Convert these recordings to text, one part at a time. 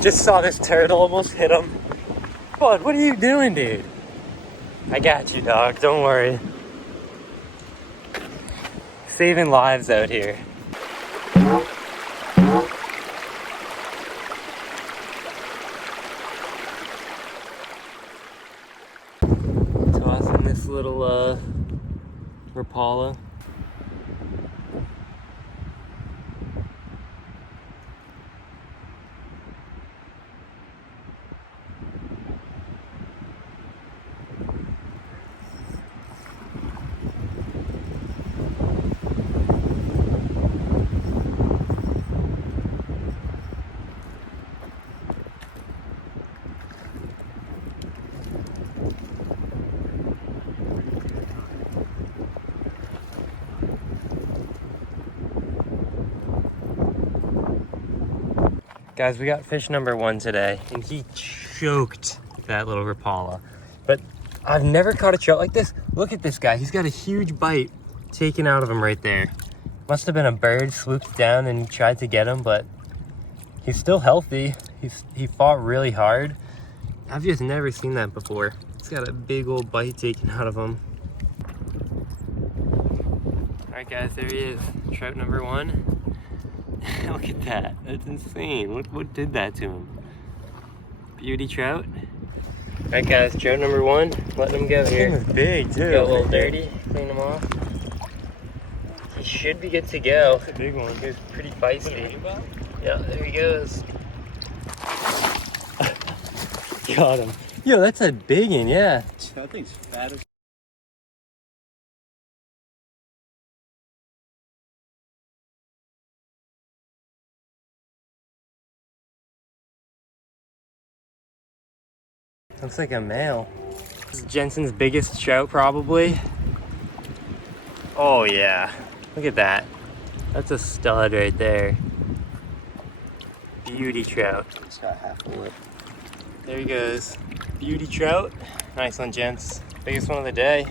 Just saw this turtle almost hit him. Bud, what are you doing, dude? I got you, dog. Don't worry. Saving lives out here. Tossing this little rapala. Guys, we got fish number 1 today, and he choked that little rapala. But I've never caught a trout like this. Look at this guy. He's got a huge bite taken out of him right there. Must have been a bird swooped down and tried to get him, but he's still healthy. He fought really hard. I've just never seen that before. He's got a big old bite taken out of him. All right, guys, there he is. Trout number 1. Look at that. That's insane. What did that to him? Beauty trout. Alright guys, trout number 1. Letting him go here. This thing is big too. Got a little dirty. Clean him off. He should be good to go. That's a big one. He was pretty feisty. Yeah, there he goes. Got him. Yo, that's a big one, yeah. That thing's fat as Looks like a male. This is Jensen's biggest trout, probably. Oh yeah, look at that. That's a stud right there. Beauty trout. It's got half a lip. There he goes. Beauty trout. Nice one, gents. Biggest one of the day.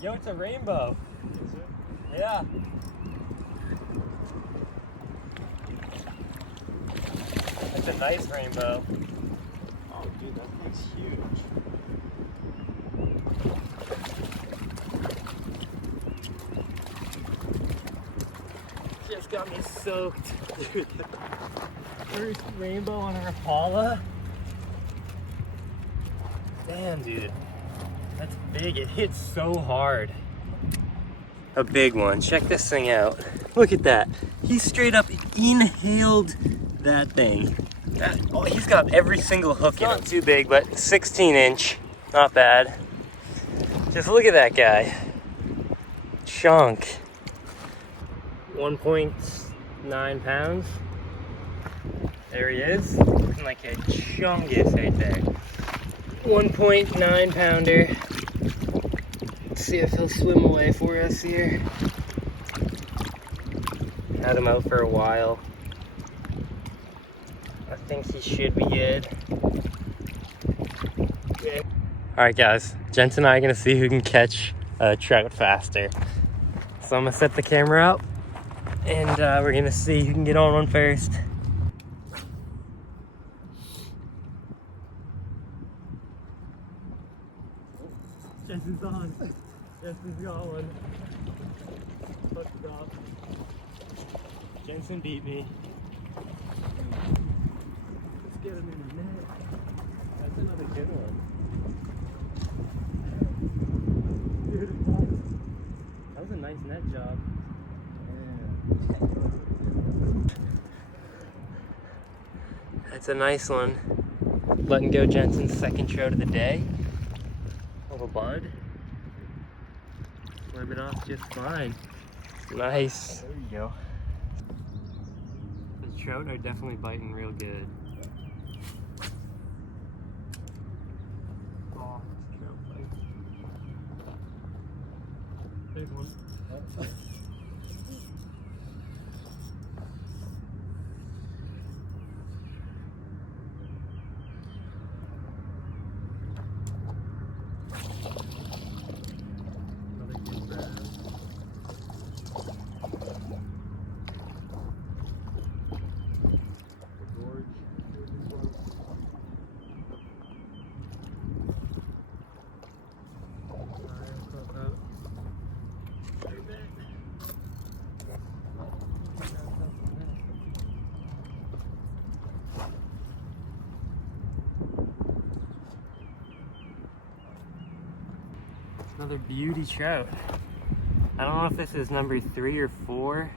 Yo, it's a rainbow. Is it? Yeah. That's a nice rainbow. Oh, dude, that thing's huge. Just got me soaked. Dude, first rainbow on a rapala. Damn, dude. That's big. It hits so hard. A big one. Check this thing out. Look at that. He straight up inhaled that thing. Oh, he's got every single hook in it. Not too big, but 16-inch. Not bad. Just look at that guy. Chunk. 1.9 pounds. There he is. Looking like a chungus right there. 1.9 pounder. Let's see if he'll swim away for us here. Had him out for a while. I think he should be good. Yeah. Alright guys, Jensen and I are gonna see who can catch a trout faster. So I'm gonna set the camera up and we're gonna see who can get on one first. Jensen's on. Jensen's going. Hooked it up. Jensen beat me. Let's get him in the net. That's another good one. Dude, that was a nice net job. Yeah. That's a nice one. Letting go Jensen's second trout of the day. Of a bud. Swimming off just fine. Nice. There you go. The trout are definitely biting real good. Oh, trout bite. Big one. Another beauty trout. I don't know if this is number 3 or 4.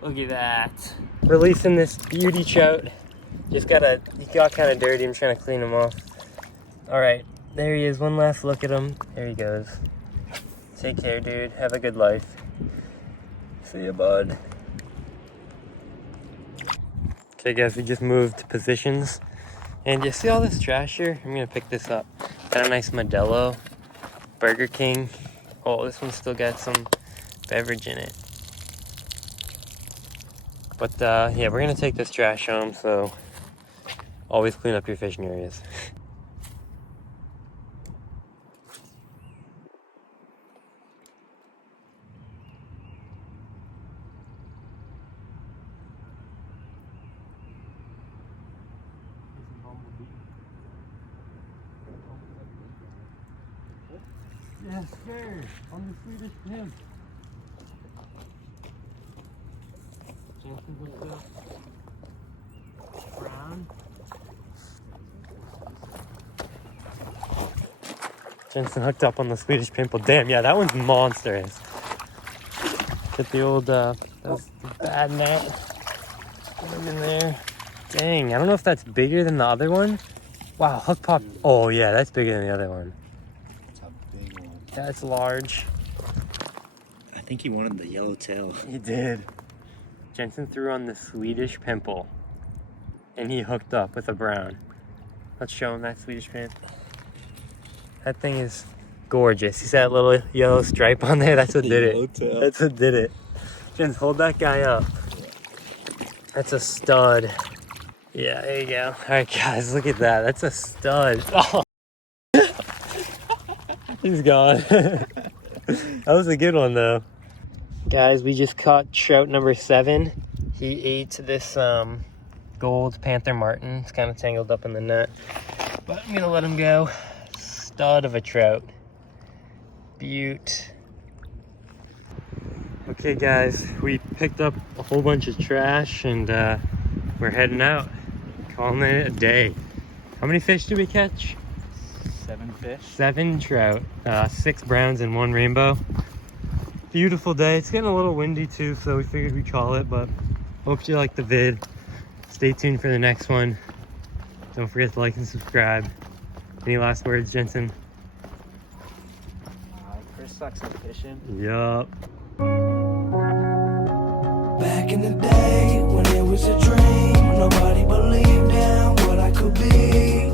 Look at that. Releasing this beauty trout. He got kind of dirty. I'm trying to clean him off. All right, there he is. One last look at him. There he goes. Take care, dude. Have a good life. See ya, bud. Okay, guys, we just moved positions. And you see all this trash here? I'm gonna pick this up. Got a nice Modelo, Burger King. Oh, this one's still got some beverage in it. But yeah, we're gonna take this trash home, so always clean up your fishing areas. Yes, sir. On the Swedish pimp. Jensen hooked up. Brown. Jensen hooked up on the Swedish pimple. Damn, yeah, that one's monstrous. Get the old, that was the bad net. Put him in there. Dang, I don't know if that's bigger than the other one. Wow, hook pop. Oh, yeah, that's bigger than the other one. That's large. I think he wanted the yellow tail. He did. Jensen threw on the Swedish pimple and he hooked up with a brown. Let's show him that Swedish pimp. That thing is gorgeous. You see that little yellow stripe on there? That's what did it. That's what did it. Jens, hold that guy up. That's a stud. Yeah, there you go. All right, guys, look at that. That's a stud. Oh. He's gone. That was a good one though. Guys, we just caught trout number 7. He ate this gold panther martin. It's kind of tangled up in the net, but I'm gonna let him go. Stud of a trout. Beaut. Okay guys, we picked up a whole bunch of trash and we're heading out. Calling it a day. How many fish did we catch? 7 fish. 7 trout, 6 browns and 1 rainbow. Beautiful day. It's getting a little windy too, so we figured we'd call it, but hope you liked the vid. Stay tuned for the next one. Don't forget to like and subscribe. Any last words, Jensen? Chris sucks at fishing. Yup. Back in the day when it was a dream, nobody believed in what I could be.